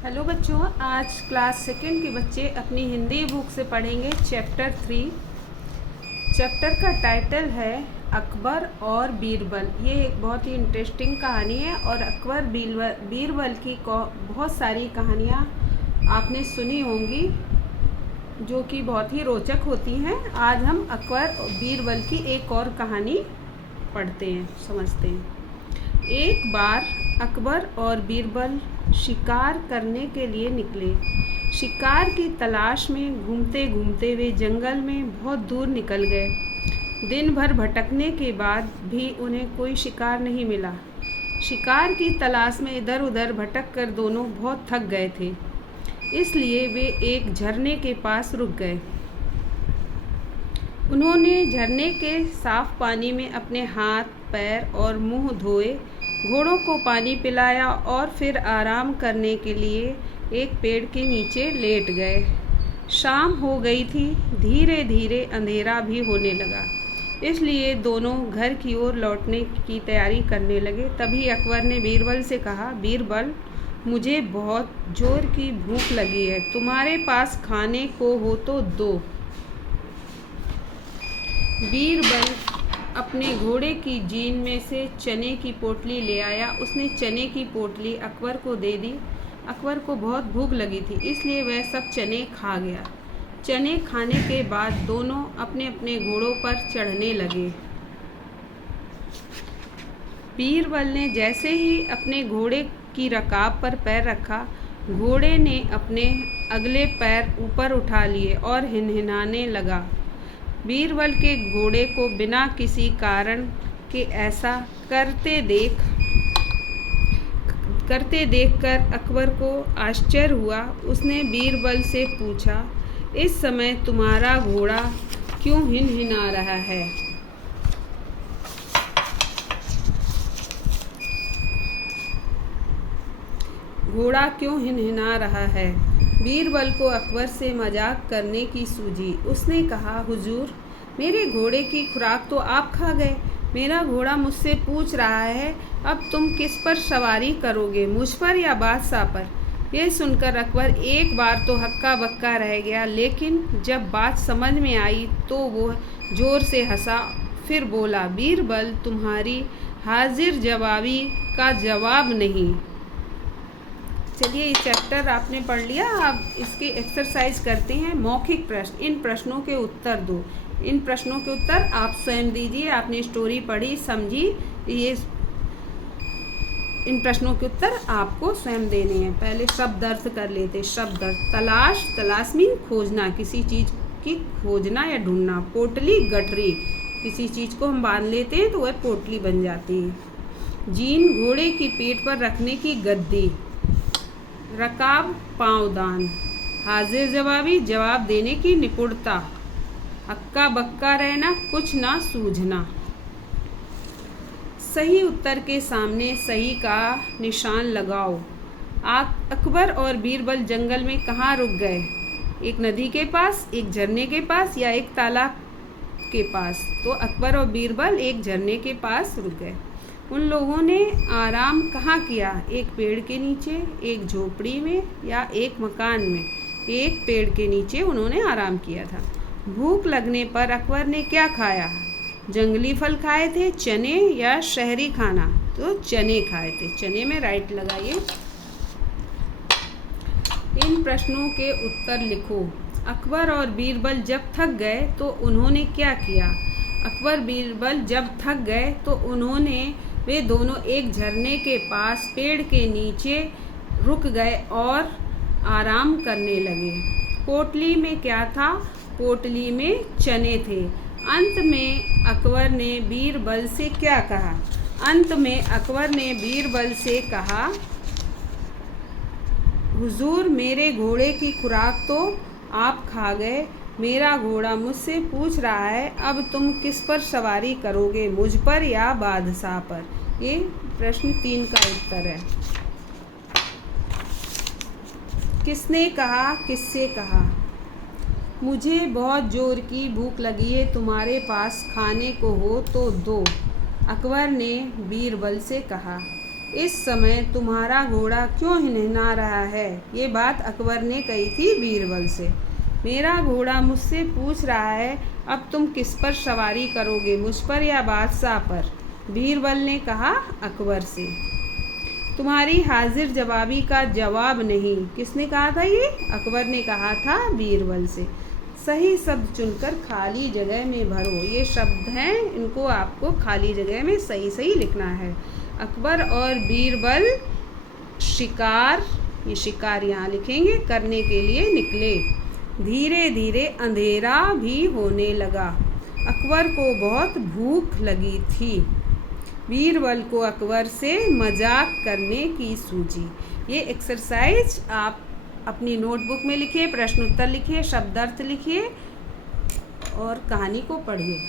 Hello बच्चों, आज class second के बच्चे अपनी हिंदी बुक से पढ़ेंगे चैप्टर 3। चैप्टर का टाइटल है अकबर और बीरबल। ये एक बहुत ही इंटरेस्टिंग कहानी है और अकबर बीरबल की बहुत सारी कहानियाँ आपने सुनी होंगी जो कि बहुत ही रोचक होती हैं। आज हम अकबर और बीरबल की एक और कहानी पढ़ते हैं, समझते हैं। एक बार अकबर और बीरबल शिकार करने के लिए निकले। शिकार की तलाश में घूमते घूमते वे जंगल में बहुत दूर निकल गए। दिन भर भटकने के बाद भी उन्हें कोई शिकार नहीं मिला। शिकार की तलाश में इधर उधर भटक कर दोनों बहुत थक गए थे, इसलिए वे एक झरने के पास रुक गए। उन्होंने झरने के साफ पानी में अपने हाथ, पैर और मुंह धोए, घोड़ों को पानी पिलाया और फिर आराम करने के लिए एक पेड़ के नीचे लेट गए। शाम हो गई थी, धीरे धीरे अंधेरा भी होने लगा, इसलिए दोनों घर की ओर लौटने की तैयारी करने लगे। तभी अकबर ने बीरबल से कहा, बीरबल, मुझे बहुत जोर की भूख लगी है, तुम्हारे पास खाने को हो तो दो। बीरबल अपने घोड़े की जीन में से चने की पोटली ले आया। उसने चने की पोटली अकबर को दे दी। अकबर को बहुत भूख लगी थी, इसलिए वह सब चने खा गया। चने खाने के बाद दोनों अपने अपने घोड़ों पर चढ़ने लगे। बीरबल ने जैसे ही अपने घोड़े की रकाब पर पैर रखा, घोड़े ने अपने अगले पैर ऊपर उठा लिए और हिनहिनाने लगा। बीरबल के घोड़े को बिना किसी कारण के ऐसा करते देखकर अकबर को आश्चर्य हुआ। उसने बीरबल से पूछा, इस समय तुम्हारा घोड़ा क्यों हिनहिना रहा है? घोड़ा क्यों हिनहिना रहा है? बीरबल को अकबर से मजाक करने की सूझी। उसने कहा, हुजूर, मेरे घोड़े की खुराक तो आप खा गए। मेरा घोड़ा मुझसे पूछ रहा है, अब तुम किस पर सवारी करोगे, मुझ पर या बादशाह पर? यह सुनकर अकबर एक बार तो हक्का बक्का रह गया, लेकिन जब बात समझ में आई तो वो जोर से हंसा। फिर बोला, बीरबल, तुम्हारी हाजिर जवाबी का जवाब नहीं। चलिए, इस चैप्टर आपने पढ़ लिया। अब इसके एक्सरसाइज करते हैं। मौखिक प्रश्न, इन प्रश्नों के उत्तर दो। इन प्रश्नों के उत्तर आप स्वयं दीजिए। आपने स्टोरी पढ़ी, समझी, ये इन प्रश्नों के उत्तर आपको स्वयं देने हैं। पहले शब्द अर्थ कर लेते। शब्द अर्थ, तलाश, तलाश मीन खोजना, किसी चीज़ की खोजना या ढूंढना। पोटली, गठरी, किसी चीज़ को हम बांध लेते हैं तो वह पोटली बन जाती है। जीन, घोड़े की पीठ पर रखने की गद्दी। रकाब, पाँवदान। हाजिर जवाबी, जवाब देने की निपुणता। हक्का बक्का रहना, कुछ ना सूझना। सही उत्तर के सामने सही का निशान लगाओ। अकबर और बीरबल जंगल में कहाँ रुक गए? एक नदी के पास, एक झरने के पास या एक तालाब के पास? तो अकबर और बीरबल एक झरने के पास रुक गए। उन लोगों ने आराम कहाँ किया? एक पेड़ के नीचे, एक झोपड़ी में या एक मकान में? एक पेड़ के नीचे उन्होंने आराम किया था। भूख लगने पर अकबर ने क्या खाया? जंगली फल खाए थे, चने या शहरी खाना? तो चने खाए थे। चने में राइट लगाइए। इन प्रश्नों के उत्तर लिखो। अकबर और बीरबल जब थक गए तो उन्होंने क्या किया? अकबर बीरबल जब थक गए तो वे दोनों एक झरने के पास पेड़ के नीचे रुक गए और आराम करने लगे। पोटली में क्या था? पोटली में चने थे। अंत में अकबर ने बीरबल से क्या कहा? अंत में अकबर ने बीरबल से कहा, हुजूर, मेरे घोड़े की खुराक तो आप खा गए। मेरा घोड़ा मुझसे पूछ रहा है, अब तुम किस पर सवारी करोगे, मुझ पर या बादशाह पर? ये प्रश्न 3 का उत्तर है। किसने कहा, किससे कहा? मुझे बहुत जोर की भूख लगी है, तुम्हारे पास खाने को हो तो दो। अकबर ने बीरबल से कहा। इस समय तुम्हारा घोड़ा क्यों हिनहिना रहा है? ये बात अकबर ने कही थी बीरबल से। मेरा घोड़ा मुझसे पूछ रहा है, अब तुम किस पर सवारी करोगे, मुझ पर या बादशाह पर? बीरबल ने कहा अकबर से। तुम्हारी हाजिर जवाबी का जवाब नहीं। किसने कहा था ये? अकबर ने कहा था बीरबल से। सही शब्द चुनकर खाली जगह में भरो। ये शब्द हैं, इनको आपको खाली जगह में सही सही लिखना है। अकबर और बीरबल शिकार, ये शिकार यहाँ लिखेंगे, करने के लिए निकले। धीरे धीरे अंधेरा भी होने लगा। अकबर को बहुत भूख लगी थी। बीरबल को अकबर से मजाक करने की सूझी। ये एक्सरसाइज आप अपनी नोटबुक में लिखिए, प्रश्न उत्तर लिखिए, शब्दार्थ लिखिए और कहानी को पढ़िए।